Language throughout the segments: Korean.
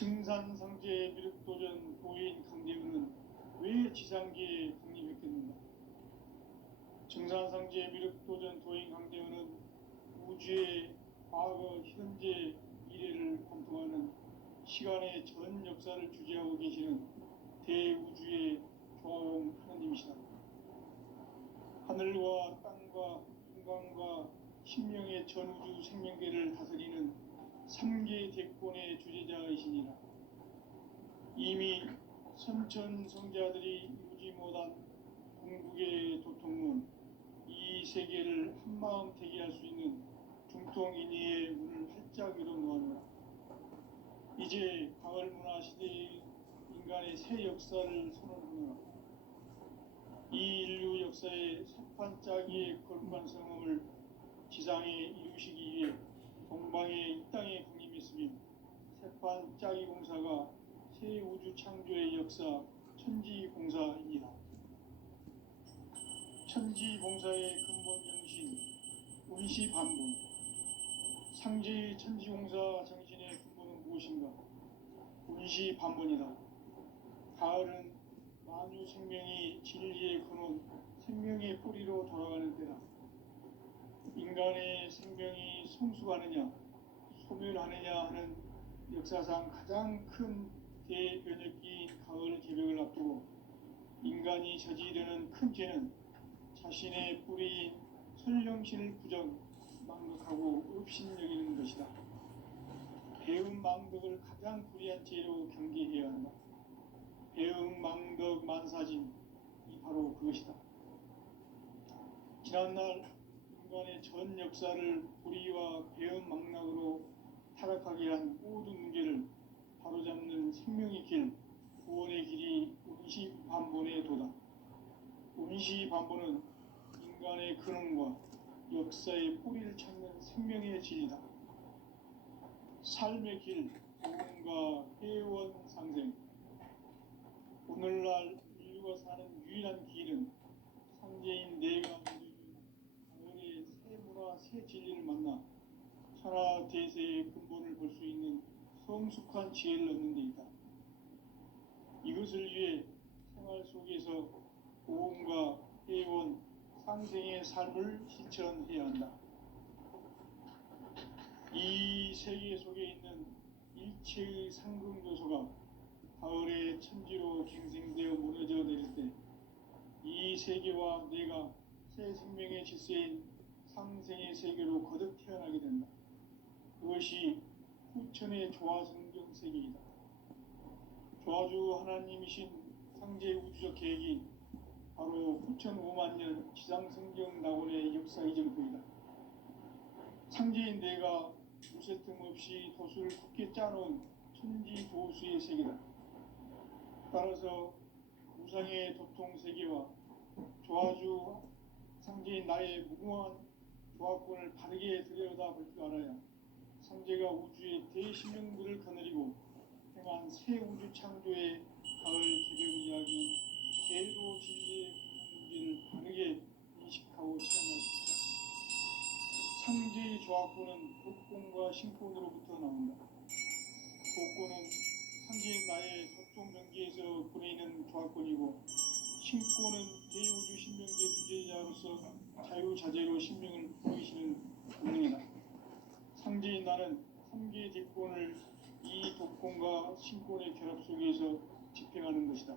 증산상제 미륵도전 도인 강대우는 왜 지상기에 강림했겠는가? 증산상제 미륵도전 도인 강대우는 우주의 과거, 현재, 미래를 관통하는 시간의 전 역사를 주재하고 계시는 대우주의 조화용 하나님이시다. 하늘과 땅과 인간과 신명의 전우주 생명계를 다스리는 3계 대권의 주재자이시니라. 이미 선천성자들이 이루지 못한 궁극의 도통문, 이 세계를 한마음 대기할 수 있는 중통인의의 문을 활짝 열어놓았노라. 이제 가을 문화 시대의 인간의 새 역사를 선언하노라. 이 인류 역사의 새판짜기의 거룩한 성음을 지상에 이루시기 위해 동방의 이 땅에 강림했으며 새판짜기 공사가 새 우주 창조의 역사 천지공사입니다. 천지공사의 근본 정신 운시반본. 상제의 천지공사 정신의 근본은 무엇인가? 운시반본이다. 가을은 만유 생명이 진리의 근원, 생명의 뿌리로 돌아가는 때다. 인간의 생명이 성숙하느냐, 소멸하느냐 하는 역사상 가장 큰 대변혁기인 가을 개벽을 앞두고 인간이 저지르는 큰 죄는 자신의 뿌리인 설령신을 망각하고 업신여기는 것이다. 배은망덕을 가장 불의한 죄로 경계해야 한다. 배은망덕 만사진, 이 바로 그것이다. 지난날 인간의 전 역사를 불의와 배은망락으로 타락하게 한 모든 문제를 바로잡는 생명의 길, 구원의 길이 운시반본의 도다. 운시반본은 인간의 근원과 역사의 뿌리를 찾는 생명의 진리다. 삶의 길, 구원과 회원 상생. 오늘날 인류가 사는 유일한 길은 상제인 내가 누려준 가을의 새 문화, 새 진리를 만나 천하 대세의 근본을 볼 수 있는 성숙한 지혜를 얻는 데 있다. 이것을 위해 생활 속에서 보험과 회원, 상생의 삶을 실천해야 한다. 이 세계 속에 있는 일체의 상극 요소가 가을의 천지로 갱생되어 무너져 내릴 때 이 세계와 내가 새 생명의 질서인 상생의 세계로 거듭 태어나게 된다. 그것이 후천의 조화성경 세계이다. 조화주 하나님이신 상제 우주적 계획이 바로 후천 5만 년 지상성경 낙원의 역사 이정표이다. 상제인 내가 무쇠 틈 없이 도수를 굳게 짜놓은 천지조수의 세계다. 따라서 우상의 도통 세계와 조화주 상제인 나의 무궁한 조화권을 바르게 들여다볼 줄 알아야 상제가 우주의 대신명들을 거느리고 행한 새 우주 창조의 가을 개벽 이야기, 제도 진리의 문제를 바르게 인식하고 체험할 수 있다. 상제의 조화권은 복권과 신권으로부터 나온다. 복권은 상제인 나의 도통 경계에서 보내는 조화권이고, 신권은 대우주 신명계 주제자로서 자유자재로 신명을 보이시는 본능이다. 상제인 나는 3계 대권을 이 독권과 신권의 결합 속에서 집행하는 것이다.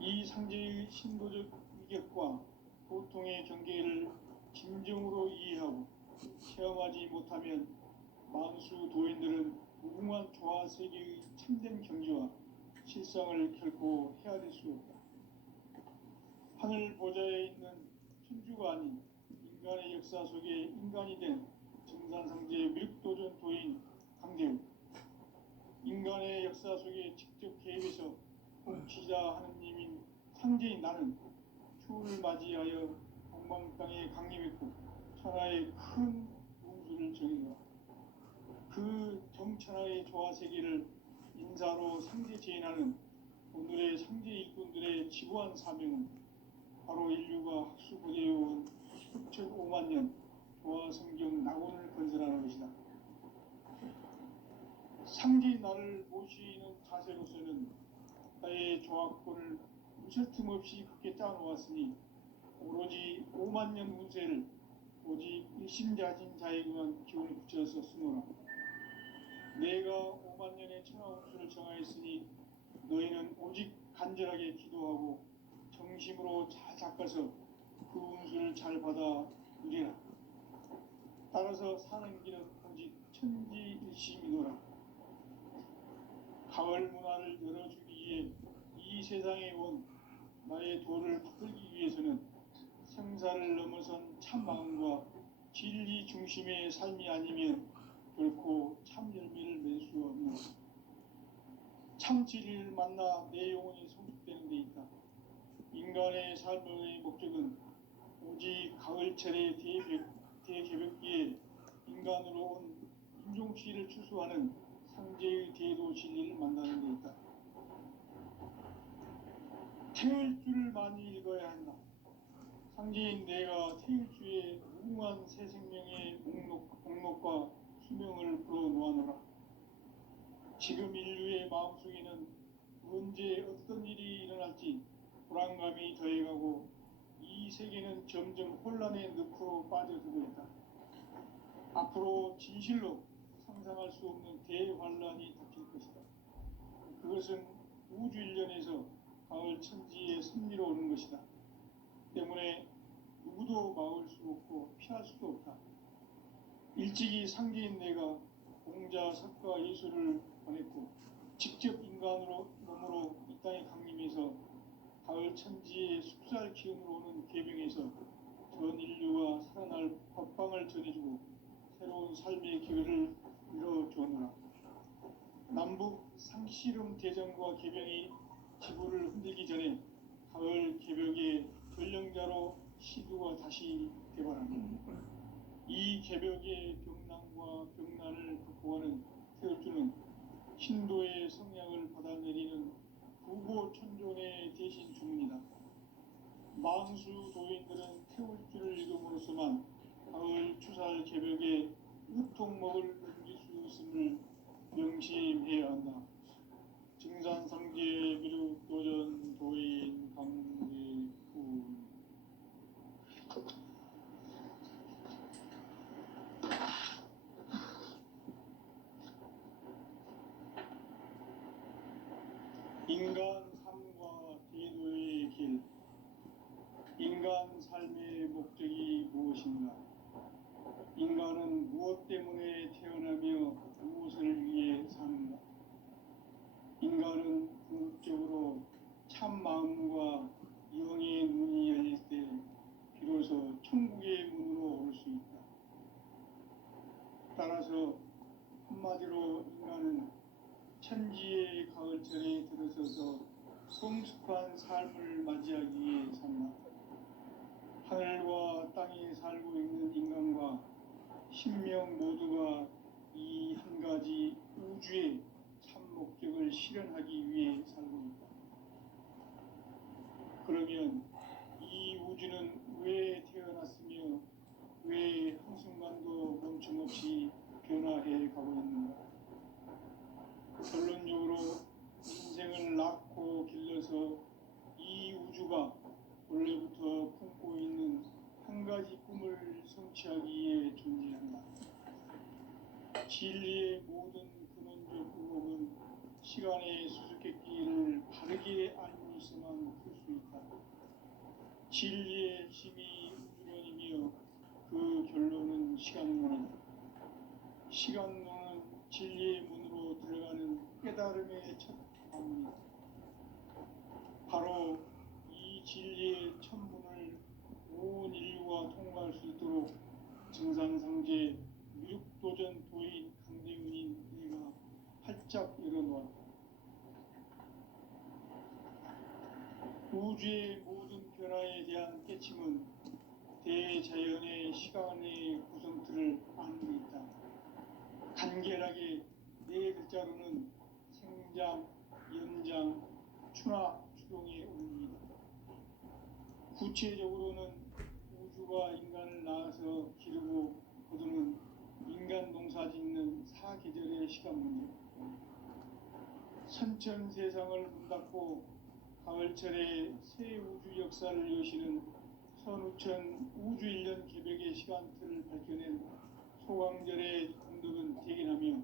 이 상제의 신도적 위격과 보통의 경계를 진정으로 이해하고 체험하지 못하면 만수 도인들은 무궁한 조화 세계의 참된 경지와 실상을 결코 헤아릴 수 없다. 하늘 보좌에 있는 천주가 아닌 인간의 역사 속에 인간이 된 증산상제 미륵도전 도인 강대우. 인간의 역사 속에 직접 개입해서 통치자 하느님인 상제인 나는 추후를 맞이하여 동방 땅에 강림했고 천하의 큰 운수를 정의노라. 그 정천하의 조화세계를 인사로 상제 제인하는 오늘의 상제 일꾼들의 지구한 사명은 바로 인류가 학수고대해온 6,5만 년 조화성경 낙원을 건설하는 것이다. 상지 나를 모시는 자세로서는 나의 조합권을 무설 틈 없이 굳게 짜놓았으니 오로지 5만 년 운세를 오직 일심자진 자에게만 기운을 붙여서 쓰노라. 내가 5만 년의 천하 운수를 정하였으니 너희는 오직 간절하게 기도하고 정심으로 잘 닦아서 그 운수를 잘 받아 누리라. 따라서 사는 길은 오직 천지일심이노라. 가을 문화를 열어주기 위해 이 세상에 온 나의 도를 바꾸기 위해서는 생사를 넘어선 참 마음과 진리 중심의 삶이 아니면 결코 참 열매를 맺을 수 없는 참 진리를 만나 내 영혼이 성숙되는 데 있다. 인간의 삶의 목적은 오직 가을철의 대개벽기에 인간으로 온 인종치를 추수하는 상제의 대도 진리를 만나는 데 있다. 태을 줄을 많이 읽어야 한다. 상제인 내가 태일주의 무궁한 새 생명의 목록과 수명을 불어놓아노라. 지금 인류의 마음속에는 언제 어떤 일이 일어날지 불안감이 더해가고 이 세계는 점점 혼란의 늪으로 빠져들고 있다. 앞으로 진실로 상상할 수 없는 대환란이 닥칠 것이다. 그것은 우주 일련에서 가을 천지의 섭리로 오는 것이다. 때문에 누구도 막을 수 없고 피할 수도 없다. 일찍이 상제인 내가 공자, 석가, 예수를 보냈고 직접 인간으로 몸으로 이 땅에 강림해서 가을 천지의 숙살 기운으로 오는 계명에서 전 인류가 살아날 법방을 전해주고 새로운 삶의 기회를 이뤄주노라. 남북 상씨름 대전과 계명이 지구를 흔들기 전에 가을 개벽의 전령자로 시두가 다시 개발한다. 이 개벽의 병난과 병난을 극복하는 태울주는 신도의 성량을 받아내리는 부고천존의 대신 주문이다. 만수 도인들은 태울주를 읽음으로써만 가을 추살 개벽의 우통목을 넘길 수 있음을 명심해야 한다. 증산상제 미륵도전 도인 강제군 인간 삶과 대도의 길. 인간 삶의 목적이 무엇인가? 인간은 무엇 때문에 태어나며 무엇을 위해 사는가? 인간은 궁극적으로 참 마음과 영의 문이 열릴 때 비로소 천국의 문으로 올 수 있다. 따라서 한마디로 인간은 천지의 가을철에 들어서서 성숙한 삶을 맞이하기 위해 산다. 하늘과 땅에 살고 있는 인간과 신명 모두가 이 한 가지 우주의 참 목적을 실현하기 위해 살고 있다. 그러면 이 우주는 왜 태어났으며 왜 한순간도 멈춤없이 변화해 가고 있는가? 결론적으로 인생을 낳고 길러서 이 우주가 원래부터 품고 있는 한 가지 꿈을 성취하기 위해 존재한다. 진리의 모든 근원적 의혹은 시간의 수수께끼를 바르게 알고 있어만 풀 수 있다. 진리의 힘이 우주론이며 그 결론은 시간론이다. 시간론은 진리의 문으로 들어가는 깨달음의 첫 방문이다. 바로 이 진리의 첫 문을 온 인류가 통과할 수 있도록 증산상제 미륵도전 도인 강대훈인 내가 활짝 열어놓았다. 우주의 모든 변화에 대한 깨침은 대자연의 시간의 구성틀을 아는 데 있다. 간결하게 네 글자로는 생장, 연장, 추나, 추동의 원리이다. 구체적으로는 우주가 인간을 낳아서 기르고 거두는 인간 농사 짓는 사계절의 시간 문제, 선천 세상을 문닫고 가을철에 새 우주 역사를 여시는 선우천 우주일년 개벽의 시간틀을 밝혀낸 소강절의 공덕은 대견하며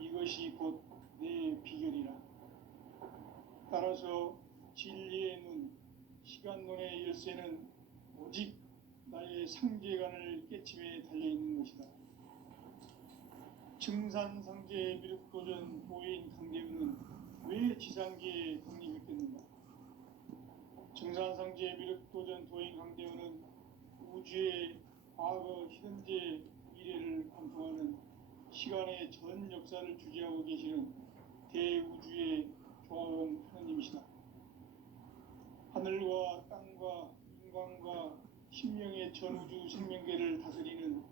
이것이 곧 내 비결이라. 따라서 진리의 눈, 시간론의 열쇠는 오직 나의 상제관을 깨침에 달려있는 것이다. 증산상제 미륵도전 도인 강대우는 왜 지상계에 강림했겠는가? 증산상제 미륵도전 도인 강대우는 우주의 과거, 현재, 미래를 관통하는 시간의 전 역사를 주재하고 계시는 대우주의 조화원 하느님이시다. 하늘과 땅과 인간과 신명의 전우주 생명계를 다스리는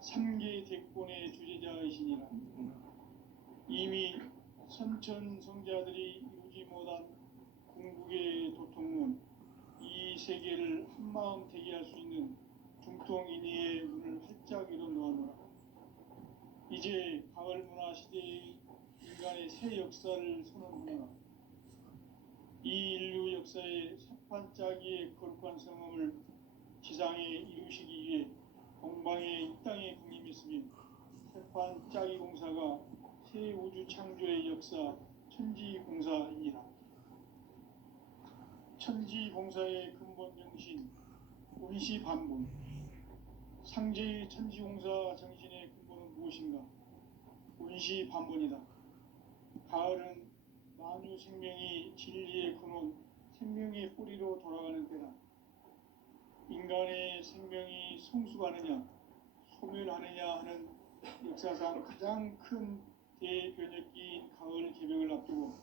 3계 대권의 주제자이시니라. 이미 선천성자들이 이루지 못한 궁극의 도통은 이 세계를 한마음 되게 할 수 있는 중통인의의 문을 활짝 열어 놓아노라. 이제 가을 문화 시대의 인간의 새 역사를 선언하노라. 이 인류 역사의 세판짜기의 거룩한 성음을 지상에 이루시기 위해 동방에 이 땅에 강림했으며 세판짜기 공사가 새 우주 창조의 역사 천지공사이니라. 천지공사의 근본 정신 운시반본. 상제의 천지공사 정신의 근본은 무엇인가? 운시반본이다. 가을은 만유 생명이 진리의 근원, 생명의 뿌리로 돌아가는 때다. 인간의 생명이 성숙하느냐, 소멸하느냐 하는 역사상 가장 큰 대변혁기인 가을 개벽을 앞두고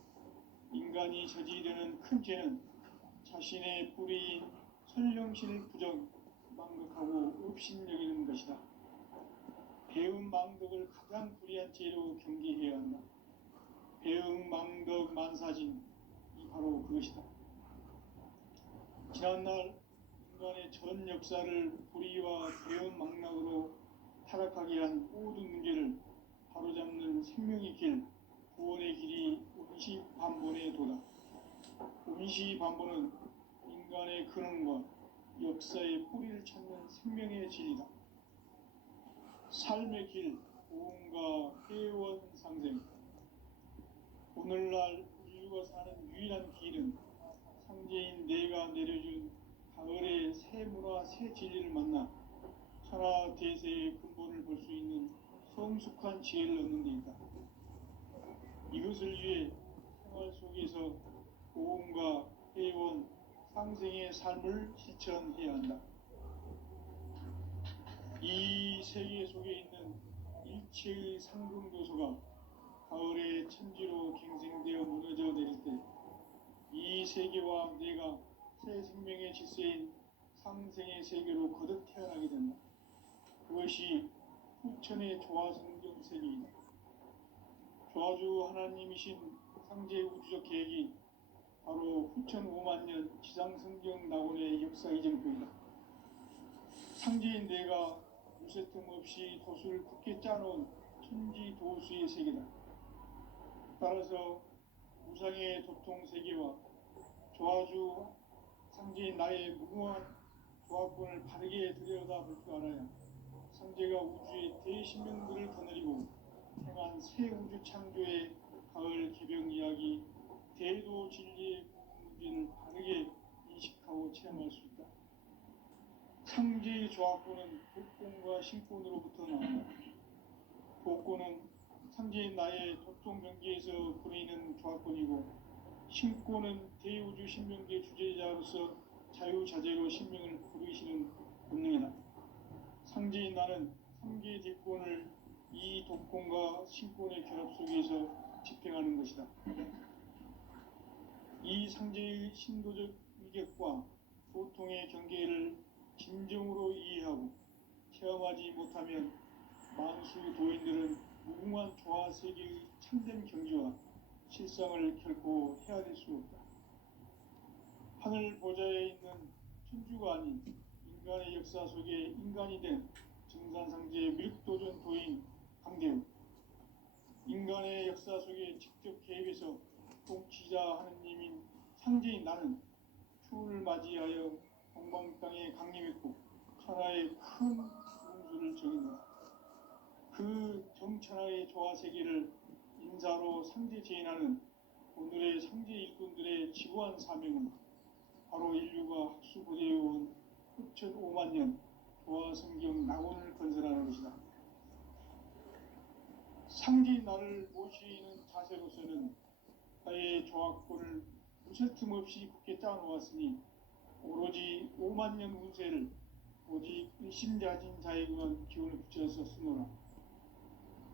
인간이 저지르는 큰 죄는 자신의 뿌리인 선령실 부정, 망극하고 업신여기는 것이다. 배운 망덕을 가장 불의한 죄로 경계해야 한다. 배응 망덕 만사진이 바로 그것이다. 지난날 인간의 전 역사를 불의와 배운 망락으로 타락하게 한 모든 문제를 바로잡는 생명의 길, 구원의 길이 운시반본의 도다. 운시반본은 인간의 근원과 역사의 뿌리를 찾는 생명의 진리다. 삶의 길, 고음과 회원 상생. 오늘날 인류가 사는 유일한 길은 상제인 내가 내려준 가을의 새 문화, 새 진리를 만나 천하 대세의 근본을 볼 수 있는 성숙한 지혜를 얻는 데 있다. 이것을 위해 생활 속에서 고음과 회원, 상생의 삶을 실천해야 한다. 이 세계 속에 있는 일체의 상승도소가 가을의 천지로 갱생되어 무너져 내릴 때 이 세계와 내가 새 생명의 질서인 상생의 세계로 거듭 태어나게 된다. 그것이 후천의 조화성경 세계이다. 조화주 하나님이신 상제 우주적 계획이 바로 후천 5만 년 지상성경 낙원의 역사 이정표이다. 상제인 내가 무쇠틈 없이 도수를 굳게 짜놓은 천지 도수의 세계다. 따라서 무상의 도통 세계와 조화주 상제인 나의 무궁한 조화권을 바르게 들여다볼 줄 알아야 상제가 우주의 대신명들을 거느리고 행한 새 우주 창조의 가을 개벽 이야기, 대도 진리의 문제를 바르게 인식하고 체험할 수 있다. 상제의 조화권은 복권과 신권으로부터 나온다. 복권은 상제인 나의 도통 경계에서 보내는 조화권이고, 신권은 대우주 신명계 주제자로서 자유자재로 신명을 부르시는 본능이다. 상제인 나는 3개 대권을 이 독권과 신권의 결합 속에서 집행하는 것이다. 이 상제의 신도적 위격과 도통의 경계를 진정으로 이해하고 체험하지 못하면 만수 도인들은 무궁한 조화세계의 참된 경지와 실상을 결코 헤아릴 수 없다. 하늘 보좌에 있는 천주가 아닌 인간의 역사 속에 인간이 된 증산상제 미륵도전 도인 강대우. 인간 인간의 역사 속에 직접 개입해서 통치자 하느님인 상제인 나는 추후를 맞이하여 동방 땅에 강림했고 천하의 큰 문수를 정했노라. 그 정천하의 조화 세계를 인사로 상제 제인하는 오늘의 상제 일꾼들의 지구한 사명은 바로 인류가 학수고대해온 흡천 5만 년 조화 성경 낙원을 건설하는 것이다. 상제인 나를 모시는 자세로서는 나의 조화권을 무쇠 틈 없이 굳게 짜놓았으니 오로지 5만 년 운세를 오직 일심자진 자에게만 기운을 붙여서 쓰노라.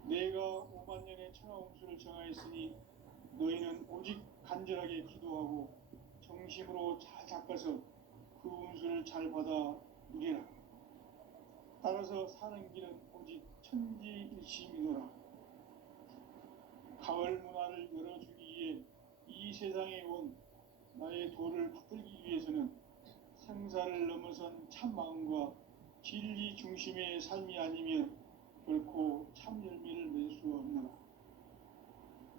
내가 5만 년의 천하 운수를 정하였으니 너희는 오직 간절하게 기도하고 정심으로 잘 닦아서 그 운수를 잘 받아 누리라. 따라서 사는 길은 오직 천지일심이노라. 가을 문화를 열어주기 위해 이 세상에 온 나의 도를 받들기 위해서는 생사를 넘어선 참 마음과 진리 중심의 삶이 아니면 결코 참 열매를 맺을 수 없노라.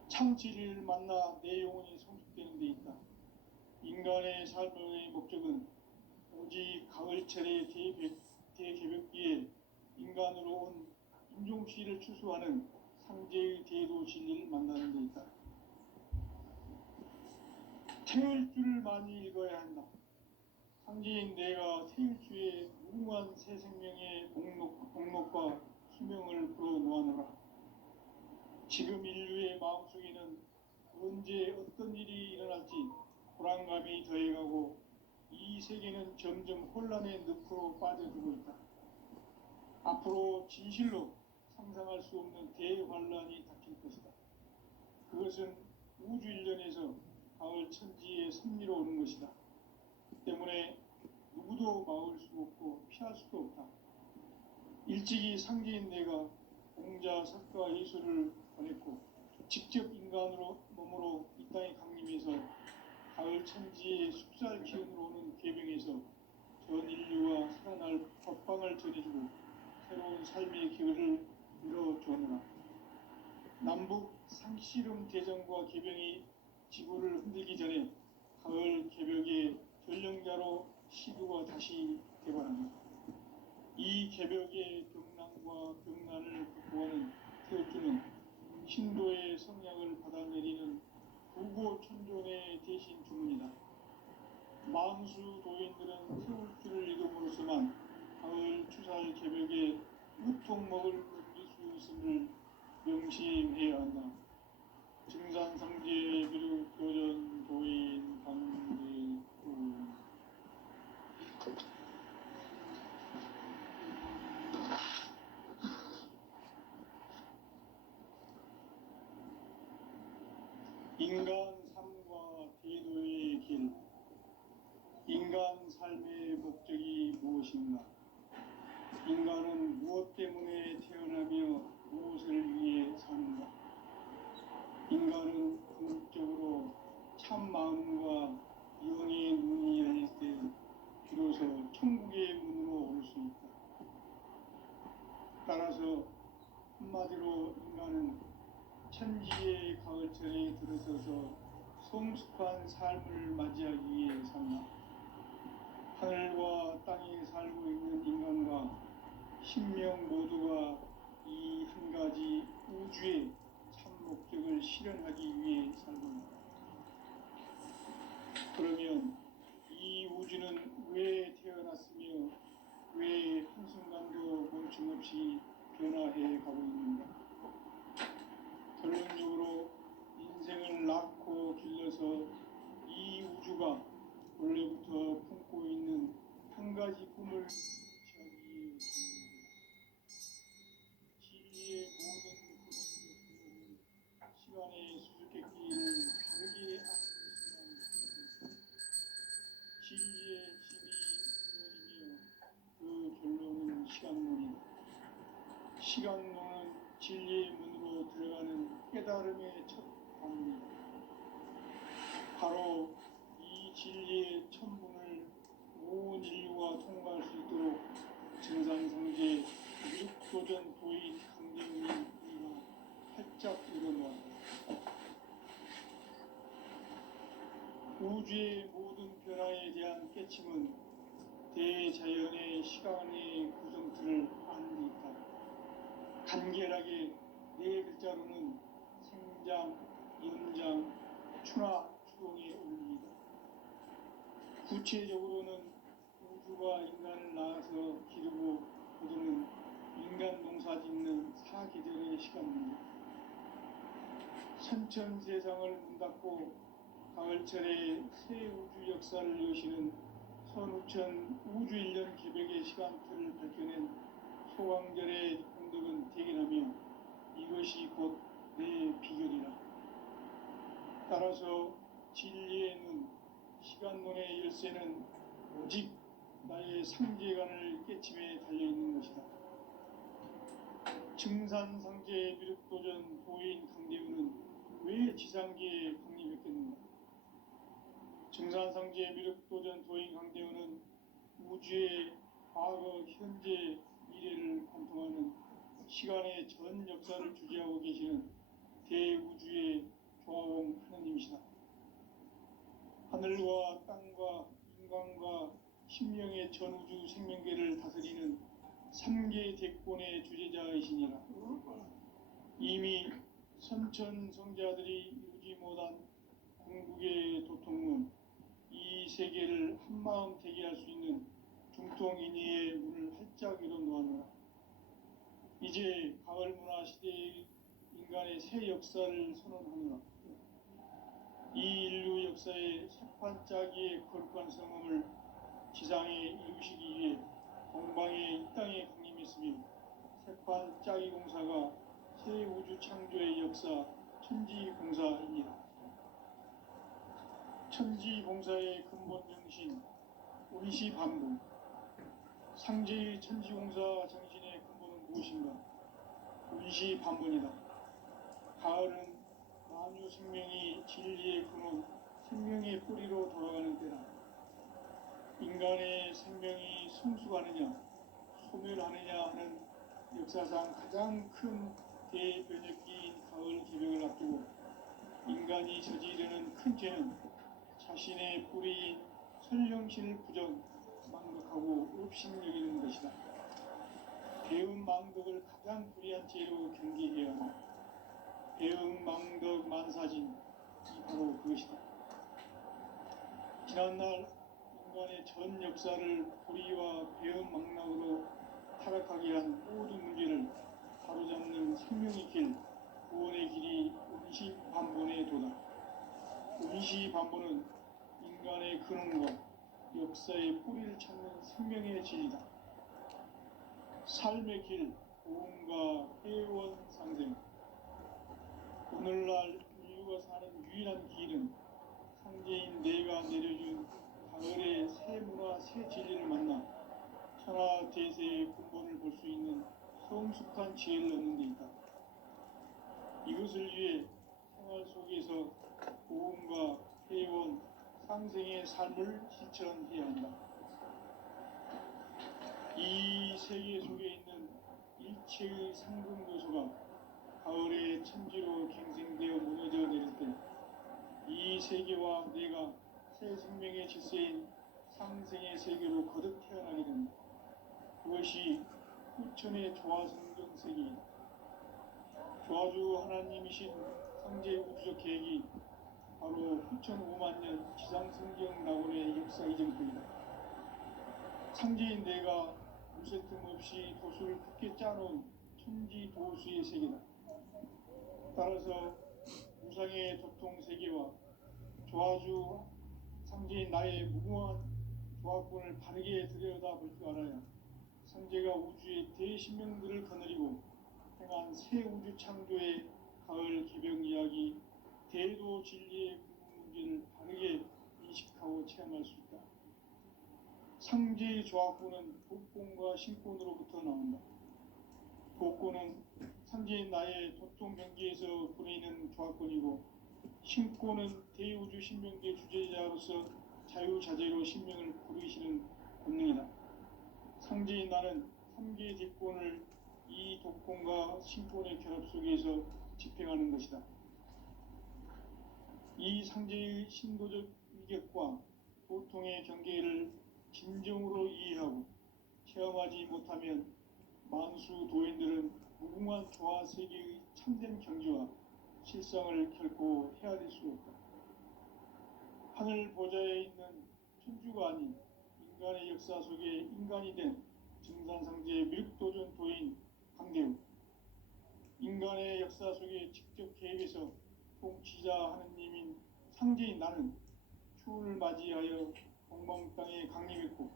참 진리를 만나 내 영혼이 성숙되는 데 있다. 인간의 삶의 목적은 오직 가을철의 대개벽기에 인간으로 온 인종씨를 추수하는 상제의 대도 진리를 만나는 데 있다. 태일 줄을 많이 읽어야 한다. 상제인 내가 태일주의 무궁한 새 생명의 목록과 수명을 풀어놓아노라. 지금 인류의 마음속에는 언제 어떤 일이 일어날지 불안감이 더해가고 이 세계는 점점 혼란의 늪으로 빠져들고 있다. 앞으로 진실로 상상할 수 없는 대환란이 닥칠 것이다. 그것은 우주 일련에서 가을 천지의 섭리로 오는 것이다. 때문에 누구도 막을 수 없고 피할 수도 없다. 일찍이 상제인 내가 공자, 석가, 예수를 보냈고 직접 인간으로 몸으로 이 땅에 강림해서 가을 천지의 숲살 기운으로 오는 계병에서 전 인류가 살아날 법방을 전해주고 새로운 삶의 기회를 열어주었노라. 남북 상씨름 대전과 계병이 지구를 흔들기 전에 가을 개벽의 전령자로 시구가 다시 개발한다. 이 개벽의 병난과 병난을 극복하는 태울주는 신도의 성약을 받아내리는 부고천존의 대신 주문이다. 망수 도인들은 태울주를 읽음으로써만 가을 추살 개벽의 우통먹을 누릴 수 있음을 명심해야 한다. 증산상제 비록 교전 도인 강제구 인간 삶과 대도의 길. 인간 삶의 목적이 무엇인가? 인간은 무엇 때문에 태어나며 무엇을 위해 사는가? 인간은 궁극적으로 참 마음과 영의 눈이 열릴 때 비로소 천국의 문으로 올 수 있다. 따라서 한마디로 인간은 천지의 가을철에 들어서서 성숙한 삶을 맞이하기 위해 산다. 하늘과 땅에 살고 있는 인간과 신명 모두가 이 한 가지 우주의 참 목적을 실현하기 위해 살고 있다. 그러면 이 우주는 왜 태어났으며 왜 한순간도 멈춤없이 변화해 가고 있는가? 결론적으로 인생을 낳고 길러서 이 우주가 원래부터 품고 있는 한 가지 꿈을 성취하기 위해 진리의 모든 그것들은 시간의 수수께끼를 다르게 아끼지만 진리의 힘이 근원이며 그 결론은 시간론이다. 시간론은 진리의 문으로 들어가는 깨달음의 첫 방문이다. 바로 이 진리의 천문을 온 인류가 통과할 수 있도록 증산상제 육도전 도인 강림이가 활짝 이뤄놓았다. 우주의 모든 변화에 대한 깨침은 대자연의 시간의 구성틀을 아는 데 있다. 간결하게 네 글자로는 생장, 연장, 추나 추동의 원리이다. 구체적으로는 우주가 인간을 낳아서 기르고 거두는 인간 농사 짓는 사계절의 시간 문제. 선천 세상을 문 닫고 가을철에 새 우주 역사를 여시는 선우천 우주 1년 개벽의 시간틀을 밝혀낸 소강절의 공덕은 대견하며 이것이 곧 내 비결이라. 따라서 진리의 눈, 시간론의 열쇠는 오직 나의 상제관을 깨침에 달려있는 것이다. 증산상제 미륵도전 도인 강대우는 왜 지상계에 강림했겠는가? 증산상제 미륵도전 도인 강대우는 우주의 과거, 현재, 미래를 관통하는 시간의 전 역사를 주재하고 계시는 대우주의 조화봉 하느님이시다. 하늘과 땅과 인간과 신명의 전우주 생명계를 다스리는 3계 대권의 주재자이시니라. 이미 선천성자들이 이루지 못한 궁극의 도통문, 이 세계를 한마음 되게 할 수 있는 중통인의의 문을 활짝 열어놓았노라. 이제 가을 문화 시대의 인간의 새 역사를 선언하노라. 이 인류 역사의 새판짜기의 거룩한 성음을 지상에 이루시기 위해 동방의 이 땅에 강림했으며 새판짜기 공사가 새 우주 창조의 역사 천지공사입니다. 천지공사의 근본 정신 운시반분. 상제의 천지공사 정신의 근본은 무엇인가? 운시반분이다. 가을은 만유 생명이 진리의 근원, 생명의 뿌리로 돌아가는 때다. 인간의 생명이 성숙하느냐, 소멸하느냐 하는 역사상 가장 큰 대변혁기인 가을 개벽을 앞두고 인간이 저지르는 큰 죄는 자신의 뿌리인 설령신을 부정, 망덕하고 업신여기는 것이다. 배운 망덕을 가장 불의한 죄로 경계해야 한다. 배응 망덕 만사진, 이 바로 그것이다. 지난날 인간의 전 역사를 불의와 배응 망락으로 타락하게 한 모든 문제를 바로잡는 생명의 길, 구원의 길이 운시반본의 도다. 운시반본은 인간의 근원과 역사의 뿌리를 찾는 생명의 진리다. 삶의 길, 고음과 회원 상생. 오늘날 인류가 사는 유일한 길은 상제인 내가 내려준 가을의 새 문화, 새 진리를 만나 천하 대세의 근본을 볼 수 있는 성숙한 지혜를 얻는 데 있다. 이것을 위해 생활 속에서 고음과 회원, 상생의 삶을 실천해야 한다. 이 세계 속에 있는 일체의 상금 요소가 가을의 천지로 갱생되어 무너져 내릴 때 이 세계와 내가 새 생명의 질서인 상생의 세계로 거듭 태어나게 된다. 그것이 후천의 조화성경 세계이다. 조화주 하나님이신 상제 우주적 계획이 바로 후천 5만 년 지상성경 낙원의 역사 이전부이다. 상제인 내가 무쇠 틈 없이 도수를 굳게 짜놓은 천지 도수의 세계다. 따라서 무상의 도통 세계와 조화주 상제인 나의 무궁한 조화권을 바르게 들여다볼 줄 알아야 상제가 우주의 대신명들을 거느리고 행한 새 우주 창조의 가을 개벽 이야기, 대도 진리의 궁극 문제를 바르게 인식하고 체험할 수 있다. 상제의 조화권은 복권과 신권으로부터 나온다. 복권은 상제인 나의 도통 경계에서 보내는 조화권이고, 신권은 대우주 신명계 주제자로서 자유자재로 신명을 부르시는 권능이다. 상제인 나는 3개의 뒷권을 이 독권과 신권의 결합 속에서 집행하는 것이다. 이 상제의 신도적 위격과 고통의 경계를 진정으로 이해하고 체험하지 못하면 만수 도인들은 무궁한 조화 세계의 참된 경지와 실상을 결코 헤아릴 수 없다. 하늘 보좌에 있는 천주가 아닌 인간의 역사 속에 인간이 된 증산상제 밀도전 도인 강대우, 인간의 역사 속에 직접 개입해서 통치자 하느님인 상제인 나는 추운을 맞이하여 동방 땅에 강림했고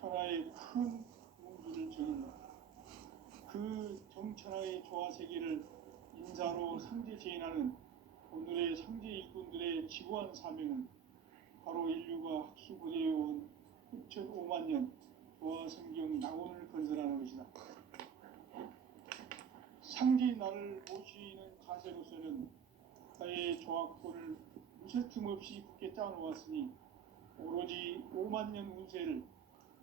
천하의 큰 우주를 정인다. 그 정천하의 조화 세계를 인사로 상제 제인하는 오늘의 상제 일꾼들의 지구한 사명은 바로 인류가 학수고대해온 9,5만 년 조화 성경 낙원을 건설하는 것이다. 상제인 나를 모시는 자세로서는 나의 조화권을 무쇠 틈 없이 굳게 짜놓았으니 오로지 5만 년 운세를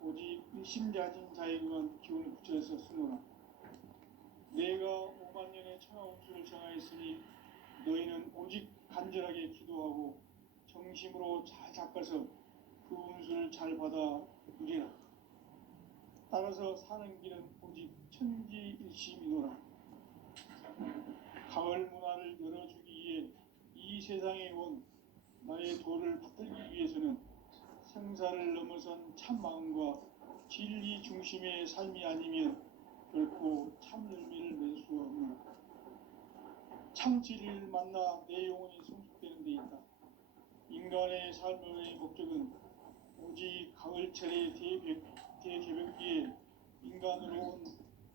오직 일심자진 자에게만 기운을 붙여서 쓰노라. 내가 5만 년의 천하 운수를 정하였으니 너희는 오직 간절하게 기도하고 정심으로 잘 닦아서 그 운수를 잘 받아 누리라. 따라서 사는 길은 오직 천지일심이노라. 가을 문화를 열어주기 위해 이 세상에 온 나의 도를 받들기 위해서는 생사를 넘어선 참 마음과 진리 중심의 삶이 아니면 결코 참 열매를 맺을 수가 없노라. 참 진리를 만나 내 영혼이 성숙되는 데 있다. 인간의 삶의 목적은 오직 가을철의 대개벽기에 인간으로 온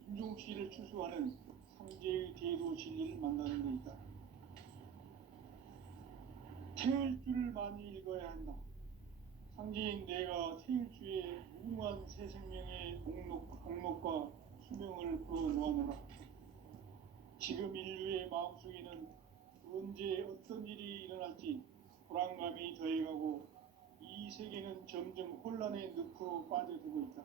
인종씨를 추수하는 상제의 대도 진리를 만나는 데 있다. 태일주를 많이 읽어야 한다. 상제인 내가 태일주의 무궁한 새 생명의 목록과 수명을 풀어놓아노라. 지금 인류의 마음속에는 언제 어떤 일이 일어날지 불안감이 더해가고 이 세계는 점점 혼란의 늪으로 빠져들고 있다.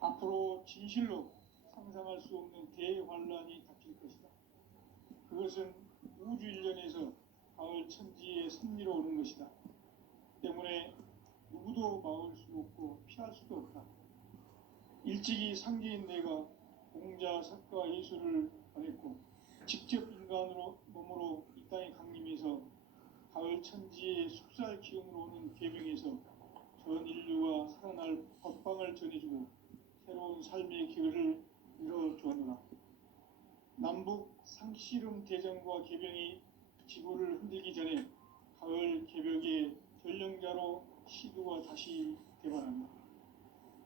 앞으로 진실로 상상할 수 없는 대환란이 닥칠 것이다. 그것은 우주 일련에서 가을 천지의 섭리로 오는 것이다. 때문에 누구도 막을 수 없고 피할 수도 없다. 일찍이 상제인 내가 공자, 석가, 예수를 보냈고 직접 인간으로 몸으로 이 땅에 강림해서 가을 천지의 숙살 기운으로 오는 계명에서 전 인류가 살아날 법방을 전해주고 새로운 삶의 기회를 열어주었노라. 남북 상씨름 대전과 개병이 지구를 흔들기 전에 가을 개벽의 전령자로 시두가 다시 대발한다.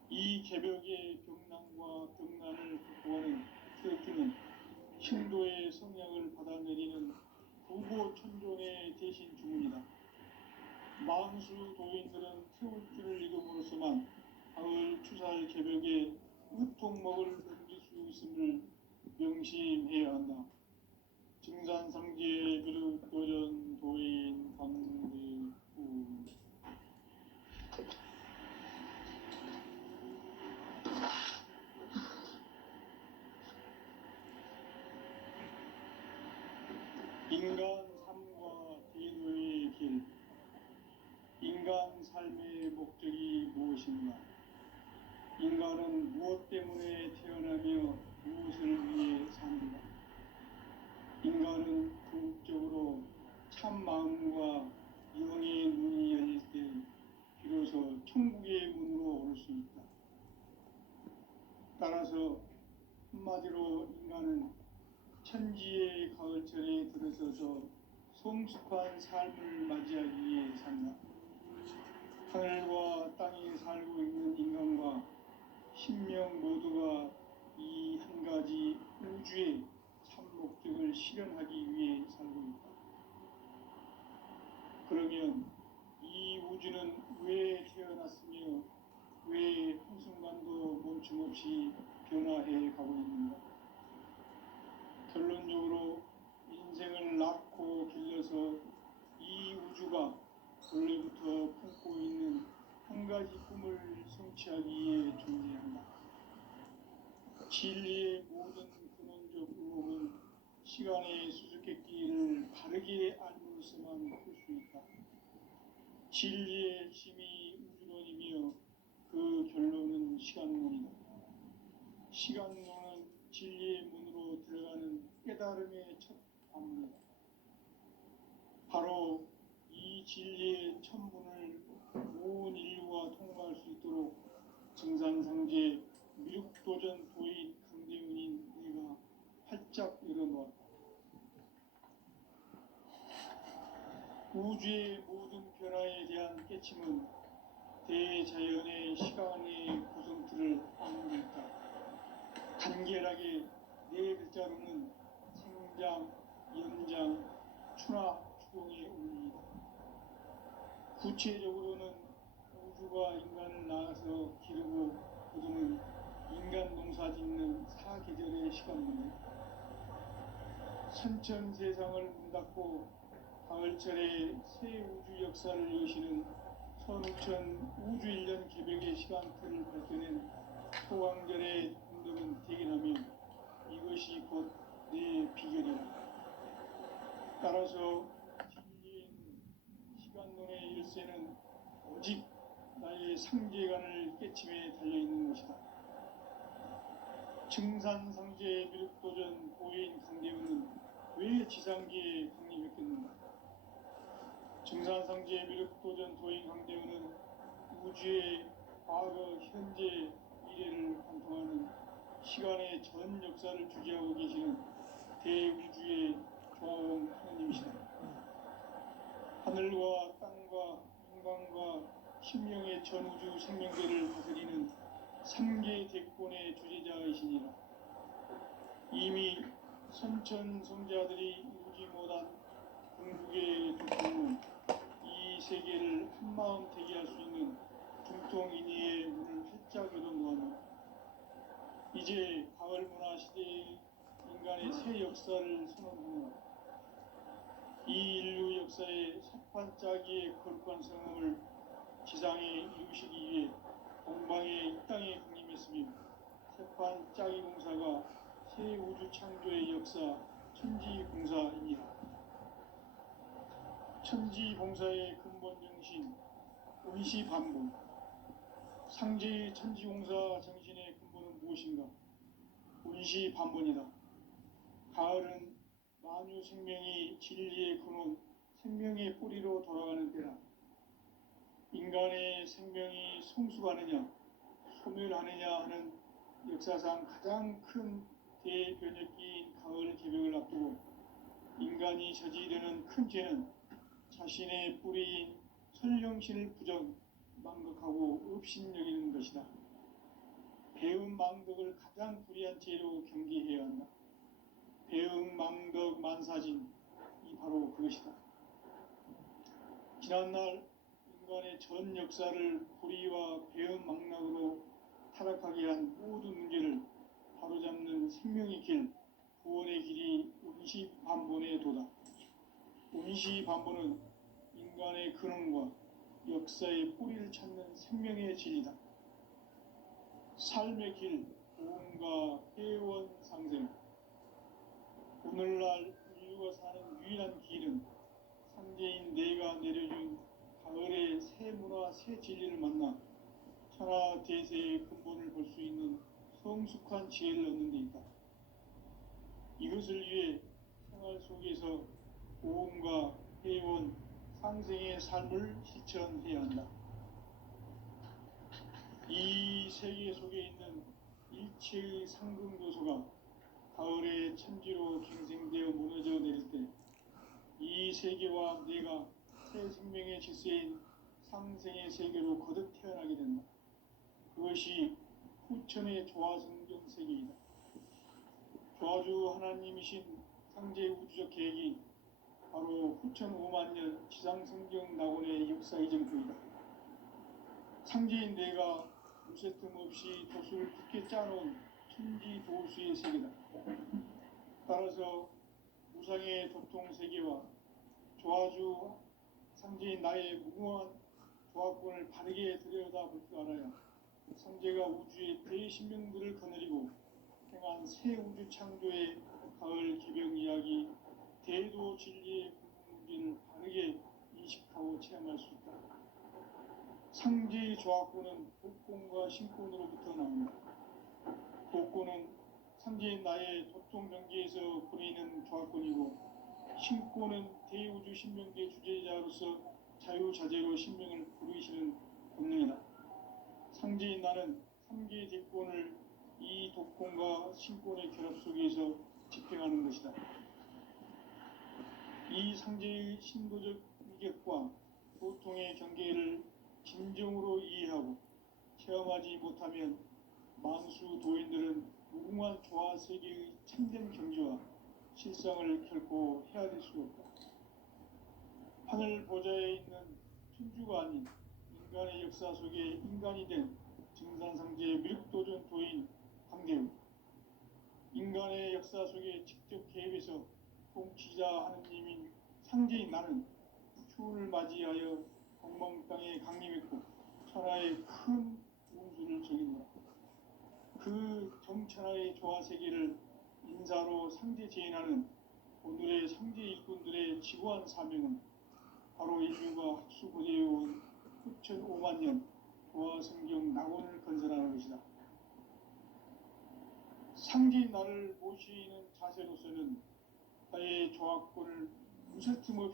이 개벽의 병난과 병난을 극복하는 태극기는 신도의 성량을 받아내리는 부고천존의 대신 주문이다. 만수 도인들은 태울주를 읽음으로써만 가을 추살 개벽에 으통먹을 넘길 수 있음을 명심해야 한다. 증산상제 비륵도전 도인 강대우. 인간 삶과 대도의 길. 인간 삶의 목적이 무엇인가? 인간은 무엇 때문에 태어나며 무엇을 위해 삽니다. 인간은 궁극적으로 참 마음과 영의 눈이 열릴 때 비로소 천국의 문으로 올 수 있다. 따라서 한마디로 인간은 천지의 가을철에 들어서서 성숙한 삶을 맞이하기 위해 산다. 하늘과 땅에 살고 있는 인간과 신명 모두가 이 한 가지 우주의 참 목적을 실현하기 위해 살고 있다. 그러면 이 우주는 왜 태어났으며 왜 한순간도 멈춤없이 변화해 가고 있는가? 결론적으로 인생을 낳고 길러서 이 우주가 원래부터 품고 있는 한 가지 꿈을 성취하기 위해 존재한다. 진리의 모든 근원적 의혹은 시간의 수수께끼를 바르게 알므로서만 풀 수 있다. 진리의 힘이 우주론이며 그 결론은 시간론이다. 시간론은 진리의 문으로 들어가는 깨달음의 첫 관문이다. 바로 이 진리의 첫 문을 온 인류가 통과할 수 있도록 증산상제 미륵도전 도인 강대훈인 내가 활짝 열어놓았다. 우주의 모든 변화에 대한 깨침은 대자연의 시간의 구성틀을 아는 데 있다. 간결하게 네 글자로는 생장, 연장, 추나 추동의 원리이다. 구체적으로는 우주가 인간을 낳아서 기르고 거두는 인간 농사 짓는 사계절의 시간문이다. 선천 세상을 문 닫고 가을철에 새 우주 역사를 여시는 선우천 우주 1년 개벽의 시간틀을 밝혀낸 소강절의 운동은 대견하며 이것이 곧 내 비결이다. 따라서 진리인 시간론의 일세는 오직 나의 상제관을 깨침에 달려있는 것이다. 증산상제 미륵도전 보인 강대훈은 왜 지상기에 강림했겠는가? 증산상제 미륵도전 도인 강대훈은 우주의 과거, 현재, 미래를 관통하는 시간의 전 역사를 주재하고 계시는 대우주의 조화원 하나님이시다. 하늘과 땅과 인간과 신명의 전우주 생명계를 다스리는 3개 대권의 주재자이시니라. 이미 선천 성자들이 이루지 못한 궁극의 두통은 이 세계를 한마음 되게 할 수 있는 중통인의의 문을 활짝 열어놓았노라. 이제 가을 문화 시대의 인간의 새 역사를 선언하노라. 이 인류 역사의 삿발짜기의 거룩한 성음을 지상에 이루시기 위해 동방의 이 땅에 강림했으며 삿발짜기 공사가 새 우주 창조의 역사 천지봉사이니라. 천지봉사의 근본 정신 운시반복. 상제의 천지공사 정신의 근본은 무엇인가? 운시반복이다. 가을은 만유 생명이 진리의 근원, 생명의 뿌리로 돌아가는 때라. 인간의 생명이 성숙하느냐, 소멸하느냐 하는 역사상 가장 큰 대변혁기인 가을 개벽을 앞두고 인간이 저지르는 큰 죄는 자신의 뿌리인 설령신을 부정, 망극하고 업신여기는 것이다. 배음 망덕을 가장 불의한 죄로 경계해야 한다. 배음 망덕 만사진, 이 바로 그것이다. 지난날 인간의 전 역사를 불의와 배음 망락으로 타락하게 한 모든 문제를 바로잡는 생명의 길, 구원의 길이 운시반본의 도다. 운시반본은 인간의 근원과 역사의 뿌리를 찾는 생명의 진리다. 삶의 길, 보험과 회원 상생. 오늘날 인류가 사는 유일한 길은 상제인 내가 내려준 가을의 새 문화, 새 진리를 만나 천하 대세의 근본을 볼 수 있는 성숙한 지혜를 얻는 데 있다. 이것을 위해 생활 속에서 보험과 회원, 상생의 삶을 실천해야 한다. 이 세계 속에 있는 일체의 상급 요소가 가을의 천지로 갱생되어 무너져 내릴 때 이 세계와 내가 새 생명의 질서인 상생의 세계로 거듭 태어나게 된다. 그것이 후천의 조화성경 세계이다. 조화주 하나님이신 상제 우주적 계획이 바로 후천 5만 년 지상성경 낙원의 역사 이정표이다. 상제인 내가 무쇠 틈 없이 도수를 굳게 짜놓은 천지 도수의 세계다. 따라서 무상의 도통 세계와 조화주 상제인 나의 무궁한 조화권을 바르게 들여다볼 줄 알아야 상제가 우주의 대신명들을 거느리고 행한 새 우주 창조의 가을 개병 이야기, 대도 진리의 궁극문제를 바르게 인식하고 체험할 수 있다. 상제의 조합구는 복권과 신권으로부터 나옵니다. 복권은 상제인 나의 도통 경계에서 보내는 조합권이고, 신권은 대우주 신명계 주제자로서 자유자재로 신명을 부르시는 권능이다. 상제인 나는 3개의 대권을 이 독권과 신권의 결합 속에서 집행하는 것이다. 이 상제의 신도적 위격과 보통의 경계를 진정으로 이해하고 체험하지 못하면 만수 도인들은 무궁한 조화 세계의 참된 경지와 실상을 결코 헤아릴 수 없다. 하늘 보좌에 있는 천주가 아닌 인간의 역사 속에 인간이 된 증산상제의 밀도전 도인 강대우, 인간의 역사 속에 직접 개입해서 통치자 하느님인 상제인 나는 추운을 맞이하여 공망 땅에 강림했고 천하의 큰 운수를 적인다. 그 정천하의 조화 세계를 인사로 상제 제인하는 오늘의 상제 일꾼들의 지구한 사명은 바로 인류가 학수고대해온 후천 5만 년 조화 성경 낙원을 건설하는 것이다. 상제인 나를 모시는 자세로서는 나의 조합권을 무설틈 없이